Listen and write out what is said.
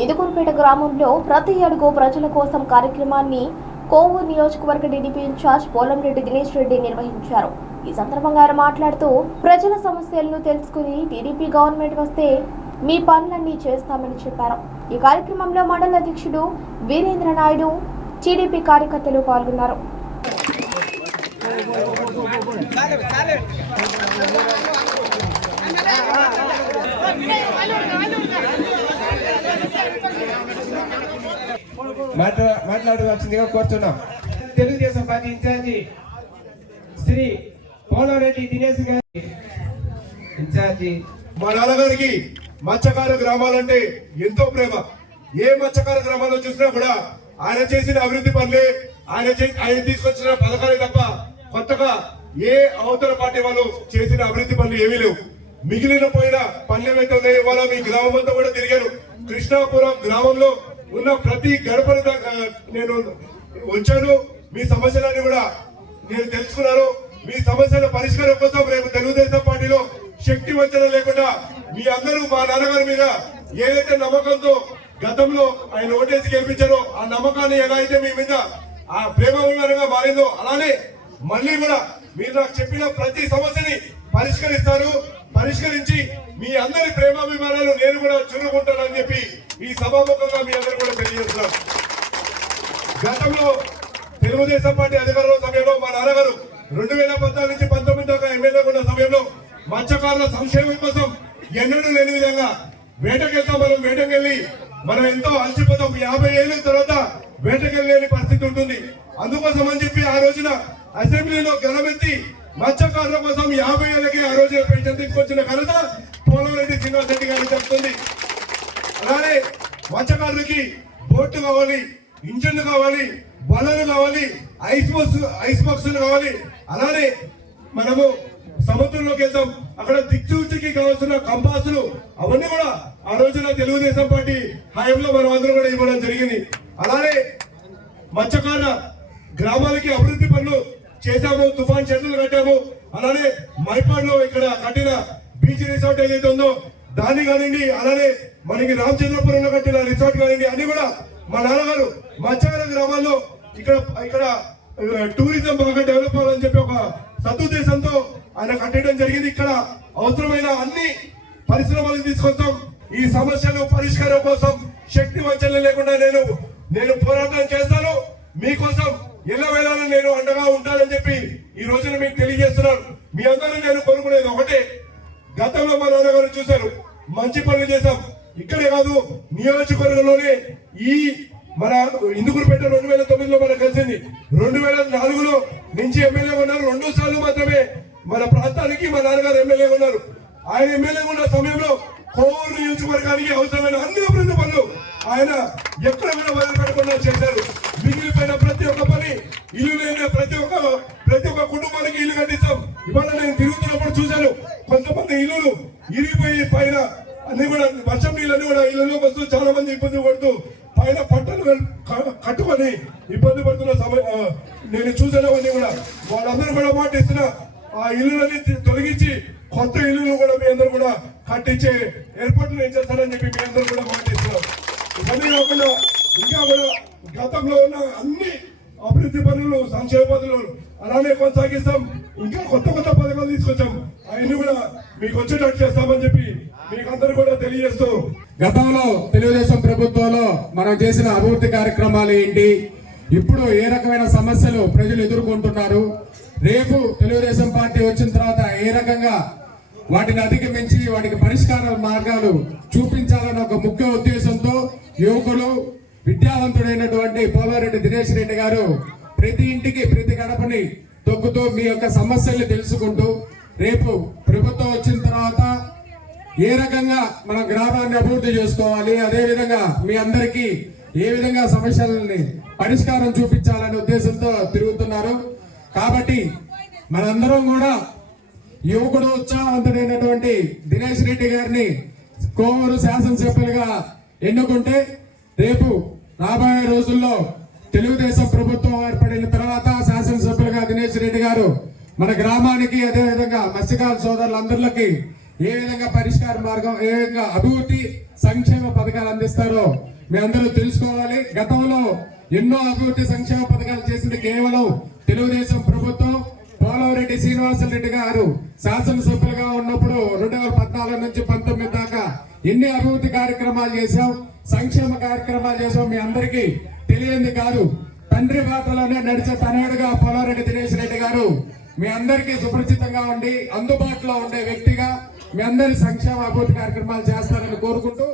ఇదుగురుపేట గ్రామంలో ప్రతి అడుగు ప్రజల కోసం కార్యక్రమాన్ని కోవూరు నియోజకవర్గ టీడీపీ ఇన్ఛార్జ్ పోలంరెడ్డి దినేష్ రెడ్డి నిర్వహించారు. ఈ సందర్భంగా ఆయన మాట్లాడుతూ ప్రజల సమస్యలను తెలుసుకుని టీడీపీ గవర్నమెంట్ వస్తే మీ పనులన్నీ చేస్తామని చెప్పారు. ఈ కార్యక్రమంలో మండల అధ్యక్షుడు వీరేంద్ర నాయుడు టీడీపీ కార్యకర్తలు పాల్గొన్నారు. మాట్లా మాట్లాడవలసిందిగా కోరుతున్నాం. తెలుగుదేశం పార్టీ ఇన్ఛార్జి శ్రీ పోలారెడ్డి దినేష్ గారి ఇన్ఛార్జి. మా నాన్నగారికి మత్స్యకార గ్రామాలంటే ఎంతో ప్రేమ. ఏ మత్స్యకార గ్రామాల్లో చూసినా కూడా ఆయన చేసిన అభివృద్ధి పనులే ఆయన ఆయన తీసుకొచ్చిన పథకాలే తప్ప కొత్తగా ఏ అవతల పార్టీ వాళ్ళు చేసిన అభివృద్ధి పనులు ఏమీ లేవు. మిగిలిన పోయిన పనులు ఏవైతే ఉన్నాయో ఇవాళ మీ గ్రామం అంతా కూడా తిరిగారు. కృష్ణాపురం గ్రామంలో ఉన్న ప్రతి గడపల నేను వచ్చాను. మీ సమస్యలన్నీ కూడా నేను తెలుసుకున్నాను మీ సమస్యల పరిష్కారం కోసం రేపు తెలుగుదేశం పార్టీలో శక్తి వంచన లేకుండా మీ అందరూ మా నాన్నగారి మీద ఏదైతే నమ్మకంతో గతంలో ఆయన ఓటేసి గెలిపించారో ఆ నమ్మకాన్ని ఎలా అయితే మీ మీద ఆ ప్రేమ మారిందో అలానే మళ్ళీ కూడా మీరు నాకు చెప్పిన ప్రతి సమస్యని పరిష్కరిస్తారు. పరిష్కరించి మీ అందరి ప్రేమాభిమానాలు నేను కూడా చురుకుంటానని చెప్పి ఈ సభాముఖంగా మీ అందరూ కూడా తెలియజేస్తున్నాను గతంలో తెలుగుదేశం పార్టీ అధికారంలో సమయంలో మా నాన్నగారు రెండు వేల పద్నాలుగు నుంచి పంతొమ్మిది దాకా ఎమ్మెల్యేగా ఉన్న సమయంలో మత్స్యకారుల సంక్షేమం కోసం ఎన్నడూ లేని విధంగా వేటకెళ్తాం మనం వేటకెళ్ళి మనం ఎంతో అలసిపోతాం. యాభై ఏళ్ళ తర్వాత వేటకెళ్ళలేని పరిస్థితి ఉంటుంది. అందుకోసం అని చెప్పి ఆ రోజున అసెంబ్లీలో గలమెత్తి మత్స్యకారుల కోసం యాభై ఏళ్ళకి ఆ రోజు పెన్షన్ తీసుకొచ్చిన ఘనత పోలవరెడ్డి శ్రీనివాస్ రెడ్డి గారికి చెప్తుంది అలానే మత్స్యకారులకి బోట్లు కావాలి ఇంజన్లు కావాలి బలలు కావాలి ఐస్ బాక్స్ ఐస్ బాక్సులు కావాలి. అలానే మనము సముద్రంలోకి వెళ్తాం. అక్కడ దిక్చూచికి కావాల్సిన కంపాసులు అవన్నీ కూడా ఆ రోజున తెలుగుదేశం పార్టీ హయాంలో మనం అందరూ కూడా ఇవ్వడం జరిగింది. అలానే మత్స్యకార గ్రామాలకి అభివృద్ధి పనులు చేశాము తుఫాన్ చెట్లు కట్టాము. అలానే మైపాడ్లో ఇక్కడ కట్టిన బీచ్ రిసార్ట్ ఏదైతే ఉందో దాన్ని కానివ్వండి అలానే మనకి రామచంద్రపురంలో కట్టిన రిసార్ట్ కానివ్వండి అన్ని కూడా మా నాన్నగారు మత్స్యకార గ్రామాల్లో ఇక్కడ ఇక్కడ టూరిజం బాగా డెవలప్ అవ్వాలని చెప్పి ఒక సదుద్దేశంతో ఆయన కట్టడం జరిగింది. ఇక్కడ అవసరమైన అన్ని పరిశ్రమలు తీసుకొస్తాం. ఈ సమస్యలు పరిష్కారం కోసం శక్తి వంచన లేకుండా నేను నేను పోరాటం చేస్తాను. మీకోసం ఎల్ల వేళలా నేను అండగా ఉంటానని చెప్పి ఈ రోజున మీకు తెలియజేస్తున్నాను. మీ అందరూ నేను కోరుకునేది ఒకటే. గతంలో మా నాన్నగారు చూశారు మంచి పనులు చేశాం. ఇక్కడే కాదు నియోజకవర్గంలోనే ఈ మన ఇందుకురుపేట రెండు వేల తొమ్మిదిలో మనకు కలిసింది. రెండు వేల నాలుగులో నుంచి ఎమ్మెల్యే ఉన్నారు. రెండు సార్లు మాత్రమే మన ప్రాంతానికి మా నాన్నగారు ఎమ్మెల్యే ఉన్నారు. ఆయన ఎమ్మెల్యే ఉన్న సమయంలో కోవూరు నియోజకవర్గానికి అవసరమైన అన్ని అభివృద్ధి పనులు ఆయన ఎక్కడ కూడా వదిలిపెట్టకుండా చేశారు. నేను చూశాను. కొంతమంది ఇల్లులు ఇరిగిపోయి పైన అన్ని కూడా వర్షం నీళ్ళని కూడా ఇళ్ళలో వస్తూ చాలా మంది ఇబ్బంది పడుతూ పైన పట్టలు కట్టుకొని ఇబ్బంది పడుతున్న సమయ నేను చూసానవన్నీ కూడా వాళ్ళందరూ కూడా మాట ఇస్తున్న. ఆ ఇల్లులని తొలగించి కొత్త ఇల్లులు కూడా మీ అందరూ కూడా కట్టించే ఏర్పాట్లు ఏం చేస్తారని చెప్పి మీ అందరూ కూడా మాట ఇస్తున్నారు. ఇవన్నీ కాకుండా ఇంకా కూడా గతంలో ఉన్న అన్ని అభివృద్ధి పనులు సంక్షేమ పనులు అలానే కొనసాగిస్తాం. ఇంకా కొత్త కొత్త పథకాలు తీసుకొచ్చాం. అవన్నీ కూడా మీకు వచ్చేటట్టు చేస్తామని చెప్పి మీకు అందరూ కూడా తెలియజేస్తూ గతంలో తెలుగుదేశం ప్రభుత్వంలో మనం చేసిన అభివృద్ధి కార్యక్రమాలు ఏంటి? ఇప్పుడు ఏ రకమైన సమస్యలు ప్రజలు ఎదుర్కొంటున్నారు? రేపు తెలుగుదేశం పార్టీ వచ్చిన తర్వాత ఏ రకంగా వాటిని అధిగమించి వాటికి పరిష్కార మార్గాలు చూపించాలన్న ఒక ముఖ్య ఉద్దేశంతో యువకులు విద్యావంతుడైనటువంటి పోలారెడ్డి దినేష్ రెడ్డి గారు ప్రతి ఇంటికి ప్రతి గడపని తొక్కుతూ మీ యొక్క సమస్యల్ని తెలుసుకుంటూ రేపు ప్రభుత్వం వచ్చిన తర్వాత ఏ రకంగా మన గ్రామాన్ని అభివృద్ధి చేసుకోవాలి అదేవిధంగా మీ అందరికీ ఏ విధంగా సమస్యలని పరిష్కారం చూపించాలనే ఉద్దేశంతో తిరుగుతున్నారు. కాబట్టి మనందరం కూడా యువకుడు ఉత్సాహవంతుడైనటువంటి దినేష్ రెడ్డి గారిని కోవూరు శాసనసభ్యులుగా ఎన్నుకుంటే రేపు రాబోయే రోజుల్లో తెలుగుదేశం ప్రభుత్వం ఏర్పడిన తర్వాత శాసనసభ్యులుగా దినేష్ రెడ్డి గారు మన గ్రామానికి అదే విధంగా మత్స్యకార సోదరులందరికీ ఏ విధంగా పరిష్కార మార్గం ఏ విధంగా అభివృద్ధి సంక్షేమ పథకాలు అందిస్తారో మీ అందరూ తెలుసుకోవాలి. గతంలో ఎన్నో అభివృద్ధి సంక్షేమ పథకాలు చేసింది కేవలం తెలుగుదేశం ప్రభుత్వం. పోలవరెడ్డి శ్రీనివాసరెడ్డి గారు శాసనసభ్యులుగా ఉన్నప్పుడు రెండు వేల పద్నాలుగు నుంచి పంతొమ్మిది దాకా ఎన్ని అభివృద్ధి కార్యక్రమాలు చేశాం? సంక్షేమ కార్యక్రమాలు చేసాం మీ అందరికీ తెలియంది కాదు. తండ్రి బాటలోనే నడిచే తనయుడుగా పొలారెడ్డి దినేష్ రెడ్డి గారు మీ అందరికీ సుపరిచితంగా ఉండి అందుబాటులో ఉండే వ్యక్తిగా మీ అందరి సంక్షేమ అభివృద్ధి కార్యక్రమాలు చేస్తారని కోరుకుంటూ